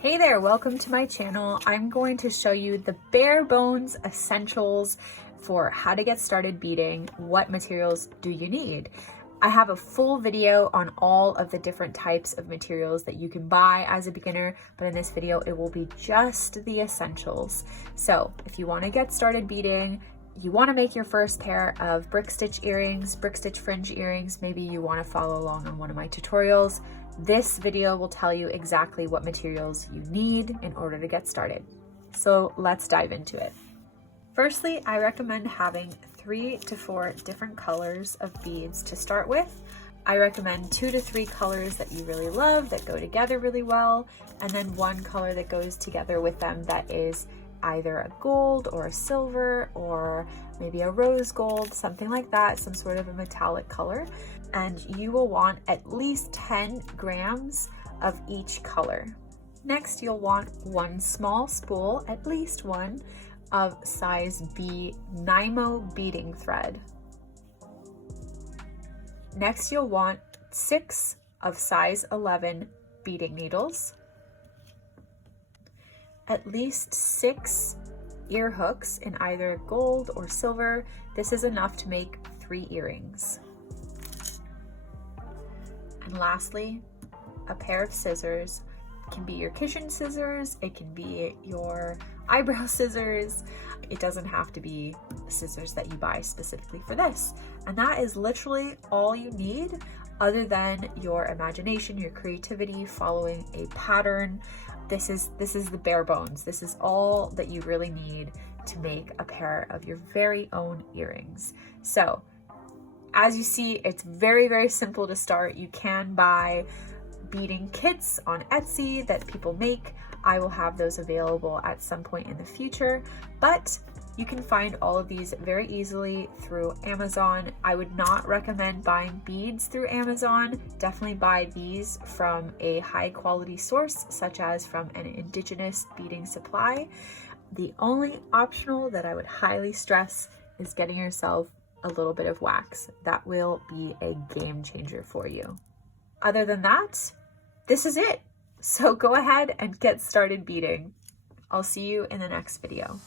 Hey there, welcome to my channel. I'm going to show you the bare bones essentials for how to get started beading. What materials do you need? I have a full video on all of the different types of materials that you can buy as a beginner, but in this video, it will be just the essentials. So if you want to get started beading, you want to make your first pair of brick stitch earrings, brick stitch fringe earrings, maybe you want to follow along on one of my tutorials. This video will tell you exactly what materials you need in order to get started. So let's dive into it. Firstly, I recommend having 3 to 4 different colors of beads to start with. I recommend 2 to 3 colors that you really love that go together really well, and then 1 color that goes together with them that is either a gold or a silver or maybe a rose gold, something like that, some sort of a metallic color. And you will want at least 10 grams of each color. Next, you'll want 1 small spool, at least 1, of size B Nymo beading thread. Next, you'll want 6 of size 11 beading needles, at least 6 ear hooks in either gold or silver. This is enough to make 3 earrings. And lastly, a pair of scissors. It can be your kitchen scissors, it can be your eyebrow scissors. It doesn't have to be scissors that you buy specifically for this. And that is literally all you need, other than your imagination, your creativity, following a pattern. This is the bare bones. This is all that you really need to make a pair of your very own earrings. So as you see, it's very, very simple to start. You can buy beading kits on Etsy that people make. I will have those available at some point in the future, but you can find all of these very easily through Amazon. I would not recommend buying beads through Amazon. Definitely buy these from a high quality source, such as from an indigenous beading supply. The only optional that I would highly stress is getting yourself a little bit of wax. That will be a game changer for you. Other than that, this is it. So go ahead and get started beading. I'll see you in the next video.